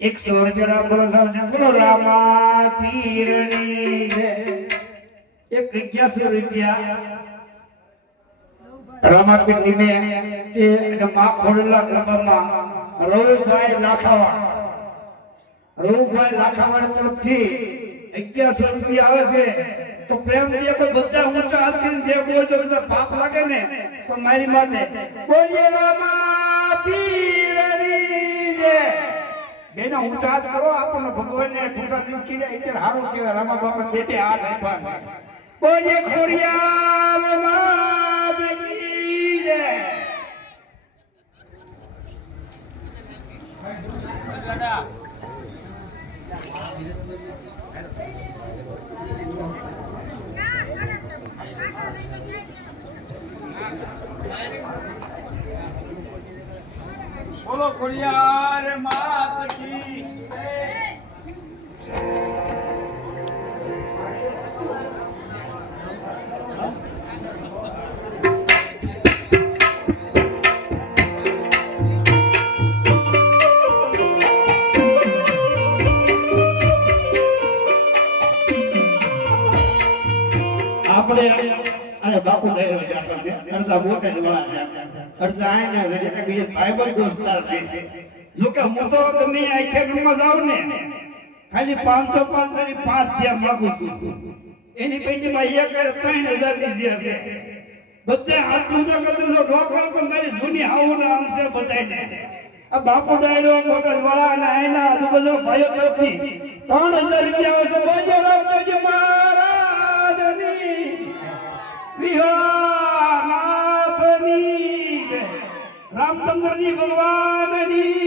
111 બોલો રામા પીરની જય 111 રૂપિયા રામાપીર નીમે એ માં ખોડલા ગરબામાં રવુભાઈ લાખાવાડ તરફથી 1100 રૂપિયા આવે છે તો પ્રેમથી આપણે બધા ઊંચા હાથ કરીને જે બોલજો બધા પાપ લાગે ને તો મારી માથે બોલીએ રામા પીરની જય બેનો ઊંચા હાથ કરો આપણને ભગવાનને ઠુકરા નીચી જાય એટલે હારું કહેવાય રામા બાપા બે હાથ આપ્યા બોલીએ ખોડિયાર માત કી જય બોલો ખોડિયાર માત કી આપણે આ બાપુ દહેરો જાતા છે અડધા મોટા જવાળા છે અડધા આયના છે એટલે બીજે ભાઈબંધ દોસ્તાર છે જો કે હું તો ગમે આખે રૂમમાં જાઉં ને ખાલી 500 ની 5 થયા માંગુ છું એની પેટીમાં 3000 ની જે છે બધે હાથ ઊંચા કરી દો રોકડો તો મારી જૂની હાવું આમ છે બધાને આ બાપુ ડાયરો મોટા જવાળા અને આયના આજુબાજુ ભાઈઓ તરફથી 3000 રૂપિયા આવે છે બોજો રામજી મહારાજની વિહારનાથની જય રામચંદ્રજી ભગવાનની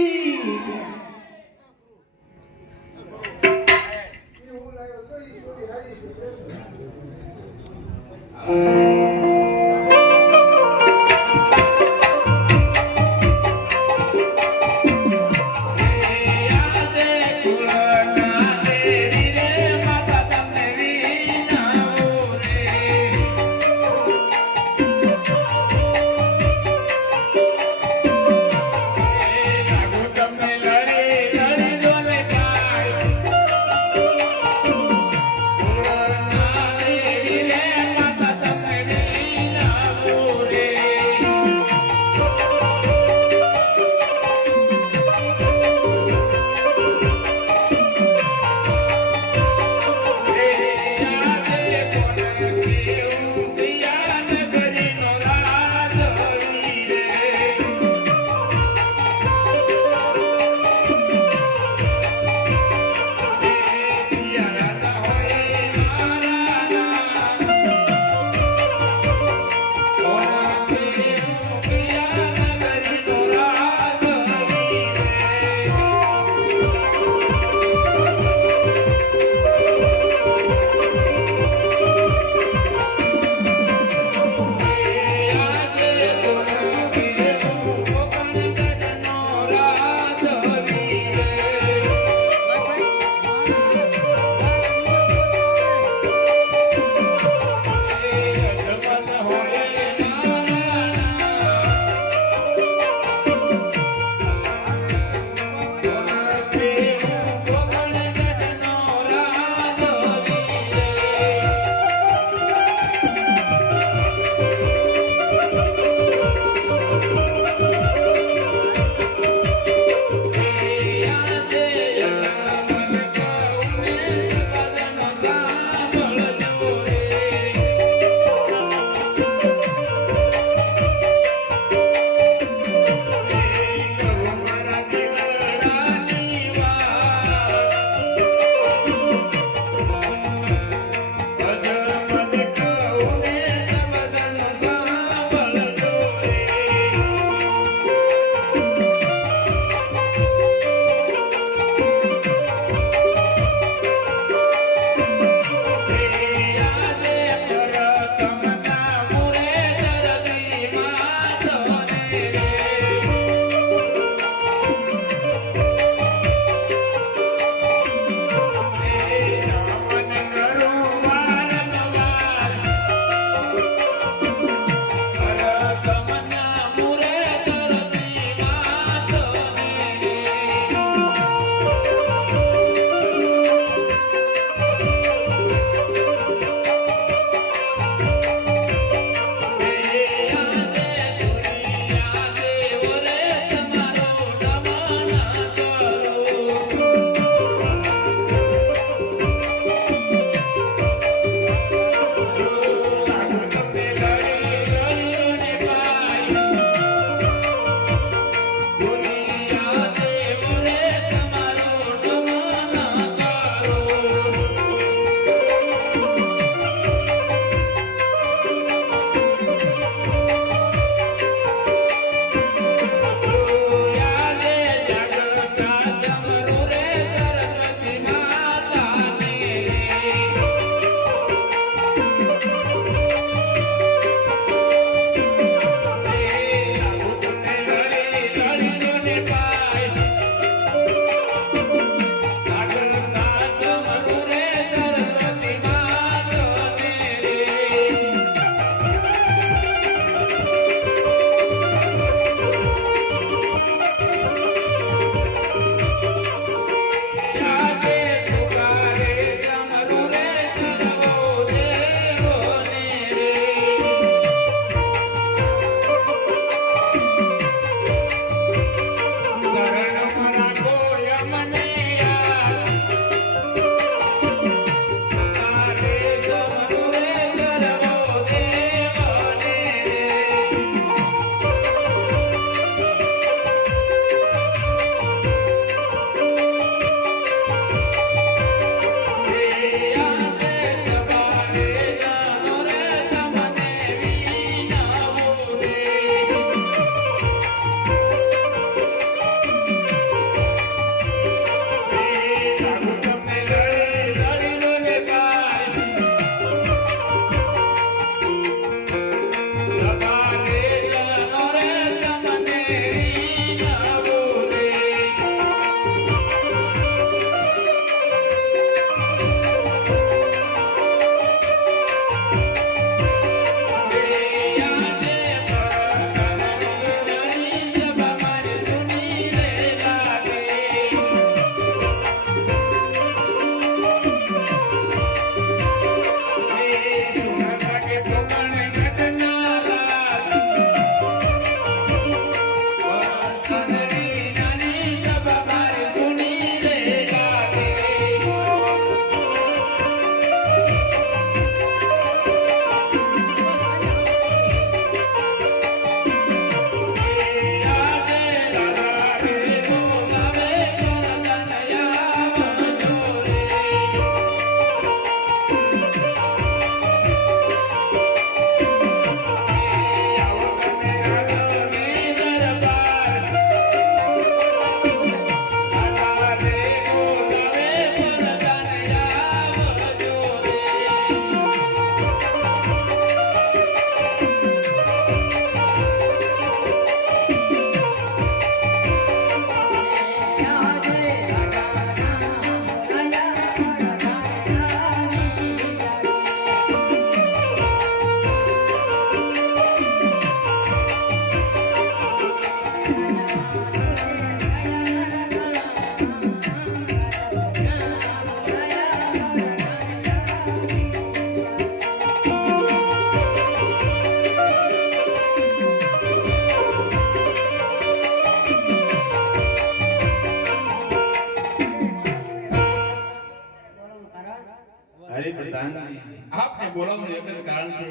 આપને બોલાવવાનું એક જ કારણ છે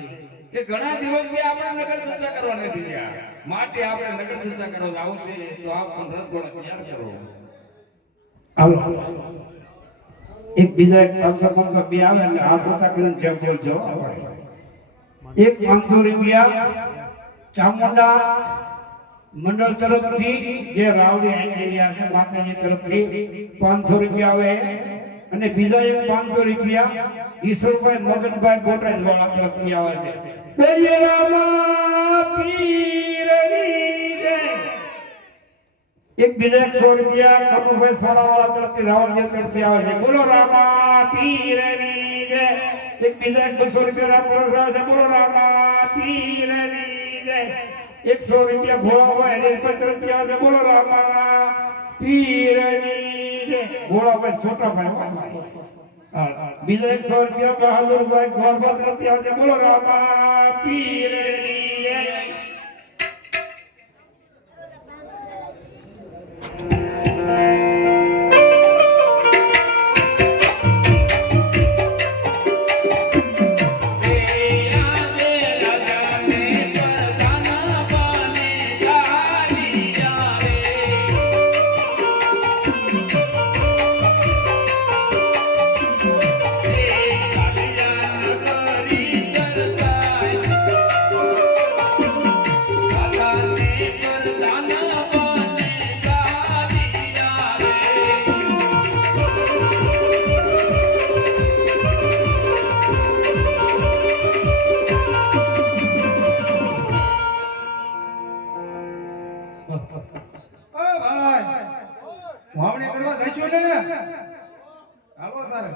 કે ઘણા દિવસથી આપણે નગર ચર્ચા કરવા નથી ગયા, માટે આપણે નગર ચર્ચા કરવા આવું છે, તો આપ પણ રથ ઘોડા તૈયાર કરો. આવો એક બીજા 500 બે આવે એટલે હાથ ઊંચા કરીને જેમ બોલજો એક 500 રૂપિયા ચામુંડા મંડળ તરફથી જે રાવડી એરિયા છે માતાજી તરફથી 500 રૂપિયા આવે અને બીજા એક 500 રૂપિયા ઈશ્વરભાઈ મગનભાઈ બોટાદ વાળા તરફથી આવે છે. બોલીએ રામા પીરની જય. એક બીજા 100 રૂપિયા કનુભાઈ સોડાવાળા તરફથી રાવણજી તરફથી આવે છે. બોલો રામા પીરની જય. એક બીજા 200 રૂપિયા રામપુર આવે છે. બોલો રામા પીરની જય. 100 રૂપિયા ભોળાભાઈ હરેશભાઈ તરફથી આવે છે. બોલો રામા પીરની જય. ભોળાભાઈ છોટાભાઈ બીજા 100 રૂપિયા બહાદુરભાઈ ગોરબા તરફથી આવે છે. બોલો રામા પીરની જય. વાવણી કરવા જઈશું ને હાલો તારે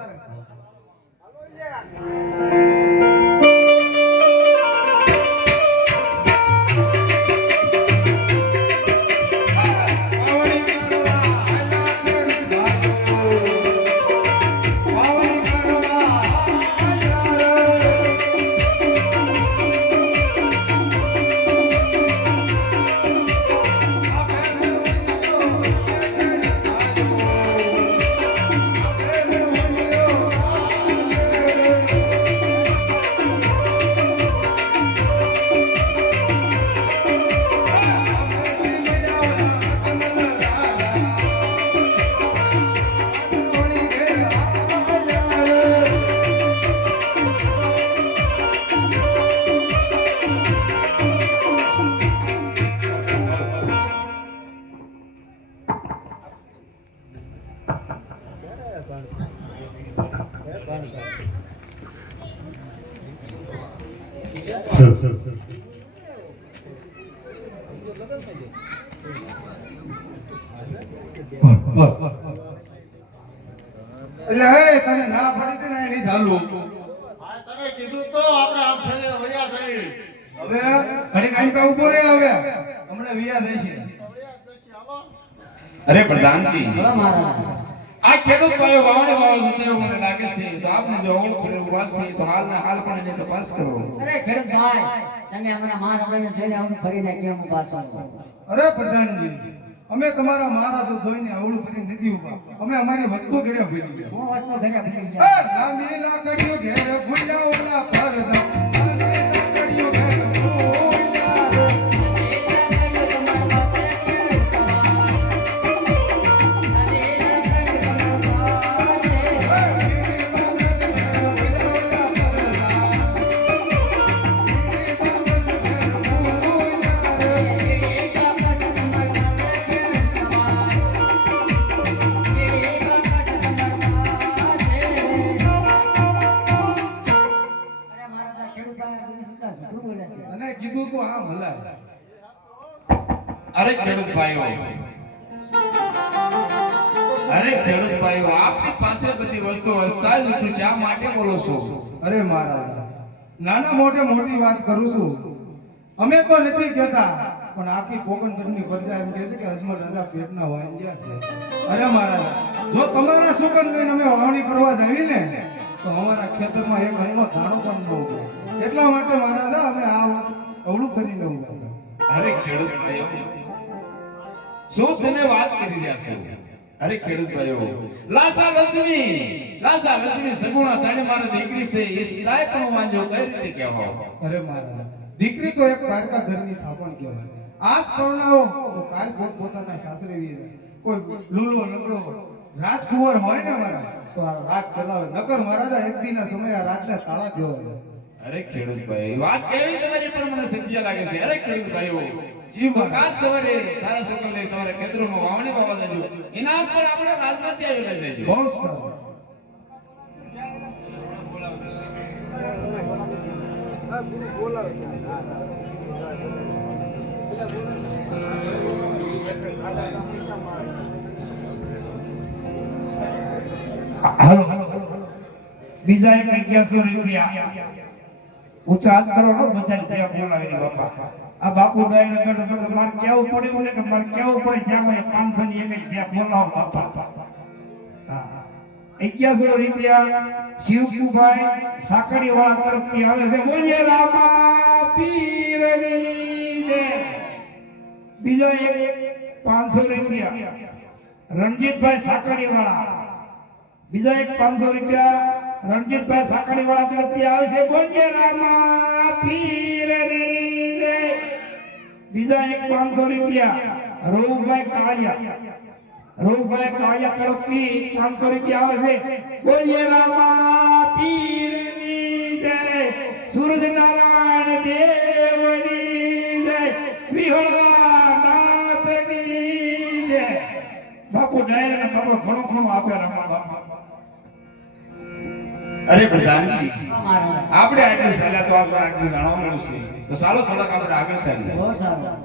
એટલે હે તને ના પડી તે નહીં ચાલુ તને કીધું તો આપણે આમ ફેરે વયા થઈ. હવે ઘડી કાઈ પે ઉભો રે હવે હમણે વિયા દેશે અરે પ્રધાનજી, આ ખેડૂત ભાઈઓ વાવણી વાળો છે એવું મને લાગે છે, તો આપને જો ઓળખ પર ઉભા છે તો હાલના હાલ પણ એની તપાસ કરો. અરે ખેડૂત ભાઈ, તમે અમારા મહારાજાને જોઈને અમને ફરીને કેમ પાછો અરે પ્રધાનજી, અમે તમારા મહારાજો જોઈને અવળું ફરી નથી ઉભા, અમે અમારી વસ્તુ ઘરે ભૂલી ગયા. હું વસ્તુ ઘરે ભૂલી ગયા. એ લાંબી લાકડીઓ ઘેર ભૂલ્યા ઓલા પરદા, લાંબી લાકડીઓ ઘેર ભૂલ્યા. અને કીધું તો આમ હલાય. અરે ખેડૂત ભાઈઓ, આપની પાસે બધી વસ્તુ હસ્તા જ છું, શા માટે બોલો છો? અરે મહારાજ, નાના મોટે મોટી વાત કરું છું. અમે તો નથી કહેતા, પણ આખી કોકણગઢની પ્રજા એમ કહે છે કે અજમલ રાજા પેટના વાંજ્યા છે. અરે મહારાજ, જો તમારા સુગંધ લઈને અમે વાવણી કરવા જઈએ ને તો અમારા ખેતરમાં એક અન્નનો દાણો પણ ન ઉગે. એટલા માટે મહારાજ અમે આ અવળું ફરીને ઉભા હતા. અરે ખેડૂત ભાઈઓ, શું તમે વાત કરી રહ્યા છો? અરે ખેડૂત ભાઈઓ, લાસા લક્ષ્મી સગુણા તને મારી દીકરી છે, એ સાય પણ વાંજો કઈ રીતે કહેવાય? અરે મહારાજ, દીકરી તો એક પારકા ઘરની થાપણ કહેવાય. આજ પરણાવો તો કાલ પોતાના સાસરે વી જાય. કોઈ લૂલો લંગડો રાજકુંવર હોય ને મારા તો આ રાજ ચલાવે. નકર મહારાજા એક દીના સમય આ રાજના તાળા જોવા. અરે ખેડૂત ભાઈ, વાત કેવી તમારી પણ મને સત્ય લાગે છે. અરે ખેડૂત ભાઈઓ, જી તો કાલ સવારે સારા સકલે તમારે ખેતરોમાં વાવણી વાવવા જજો. ઇનામ પણ આપણે રાજમાંથી આવેલા જજો. બહુ સરસ. હાલો બીજા એક 1100 રૂપિયા ઊંચા હાથ કરો ને બધા ત્યાં બોલાવીને બાપા. આ બાપુ ડાયરો બેઠો તો મારે કેવું પડે બોલે કે મારે કેવું પડે જ્યાં હોય 500 ની એક જ્યાં બોલાવો બાપા. હા 1100 રૂપિયા શિવકુભાઈ સાકડી વાળા તરફથી આવે છે. બોલીએ રામા પીરની જય. બીજો એક 500 રૂપિયા રણજીતભાઈ સાકડી વાળા. બીજા એક 500 રૂપિયા રણજીતભાઈ સાકડી વાળા તરફથી આવે છે. બોલીએ રામા પીરની જય. બીજા એક 500 રૂપિયા રઘુભાઈ કાળિયા. રઘુભાઈ કાળિયા તરફથી 500 રૂપિયા આવે છે. બોલીએ રામા પીરની જય. સૂરજનારાયણ દેવની જય. વિહળાનાથની જય. બાપુ ડાયરે ને બાપુ ઘણો આપે રામા બાપા. અરે પ્રધાનજી, મહારાજ આપણે આટલી સલાહ તો આપણે આટલી જાણવા મળ્યું છે, તો ચાલો થોડાક આપણે આગળ ચાલીએ. બહુ સારું.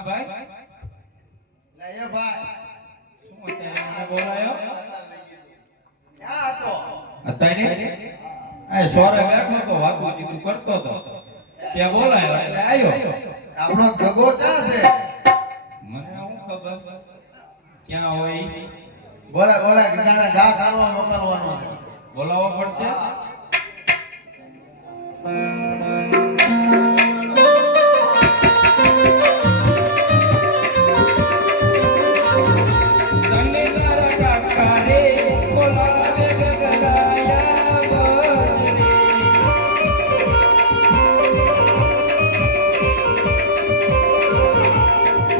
હા ભાઈ લે એ ભાઈ શું અત્યારે મને બોલાયો ક્યાં હતો? અત્યારે આ સોરે બેઠો તો વાતું જીતું કરતો તો ત્યાં બોલાયો એટલે આવ્યો. આપણો ગગો ક્યાં છે? મને શું ખબર ક્યાં હોય ઈ? બોલા બોલા ગગાના ઘા સારવા મોકલવાનો છે. બોલાવવો પડશે. તને તારા કાકા રે બોલાવે ગગડાયા બજરે.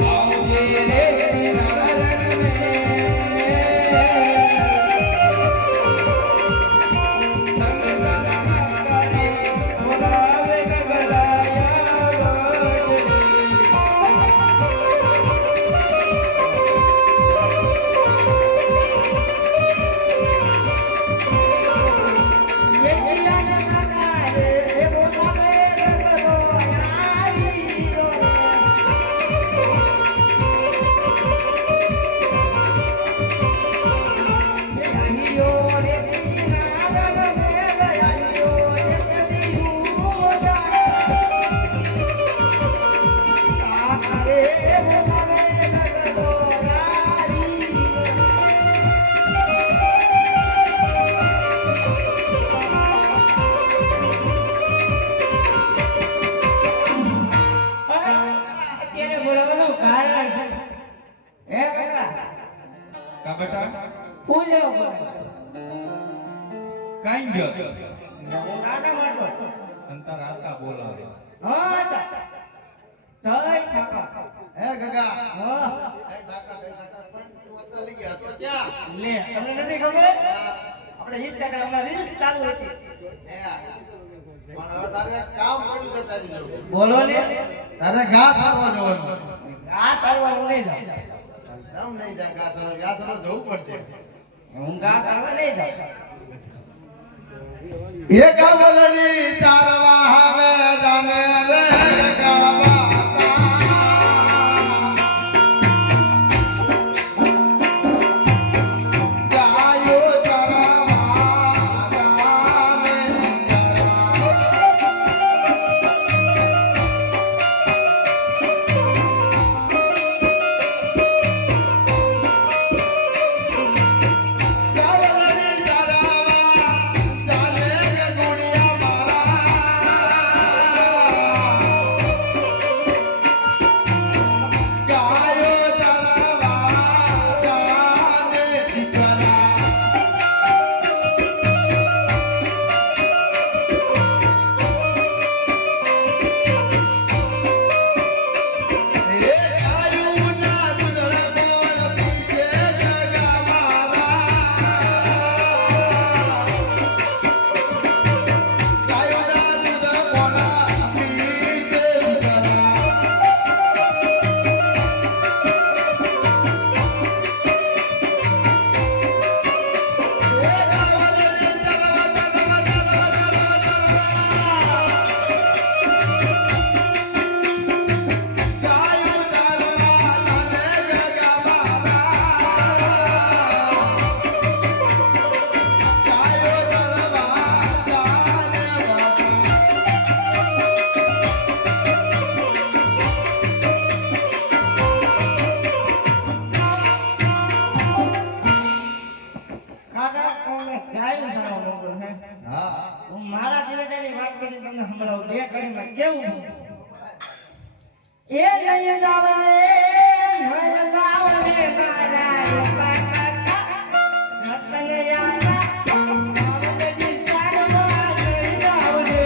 આવજે રે નારણ મેં. તને તારા કાકા રે બોલાવે ગગડાયા બજરે. અત્યારે બોલાવવાનું કારણ છે હે કાકા કા બેટા પૂજો કાઈ ગયો કાકા માટો અંતર આતા બોલાવે. હા તા ચાલ છાકા હે ગગા હા હે ડાકા પણ તું અત્યારે લઈ ગયા તો ક્યાં? લે તમને નથી ખબર આપણે ઇન્સ્ટાગ્રામ માં રીલ્સ ચાલુ હતી હે પણ હવે તારે એક કામ પડ્યું છે તારી જોડે. બોલો ને તારે ઘા સારવા જવાનું. આ સારવાર લઈ જાવ કેમ નહીં જાય ઘા સારવા? ઘા સારવા જવું પડશે. હું ઘા સારવાર લઈ જાવ એ ગાવલડી ચારવા હવે જાને રે ગગા ગાયો ચરવા જાને ગાવલડી ચારવા જાને કે ગુડિયા મારા ગાયો ચરવા જાને દીકરા એ ગાયું ના દૂધળ કોણ પીએ ગગા મારા ગાયું ના દૂધ કોણ પીએ ગગા એ ગાવલડી ગાયું ચારવા જાને ગગા મારા ગાયો ચરવા જાને કાકા કોને ગાયું સારવાર મોકલું હે હા હું મારા દિલની વાત કરી તમને સંભળાવું બે કડીમાં કેવું એ નહીં જાવ રે નહીં જાવ રે મારા રતન યારા આવડી ચારવા નહીં જાવ રે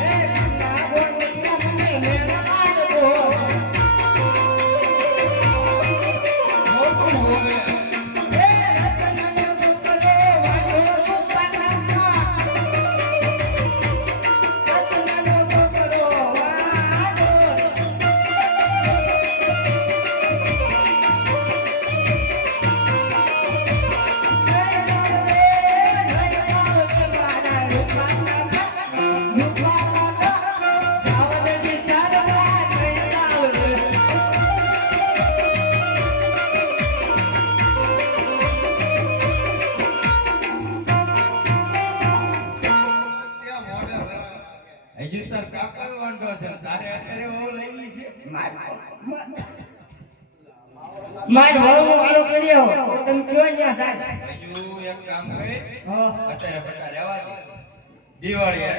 એ ના બોલિયા મને મેરા મારવો મોટું હોવે એ રતન મુકલો વાળો સુપના રતન મુકલો અત્યારે બહુ લાગી છે મારી વહુનો વારો કર્યો તમે કયો ત્યાં સાહેબ બીજું એક કામ કરે હા અત્યારે બધા રહેવા દે દિવાળી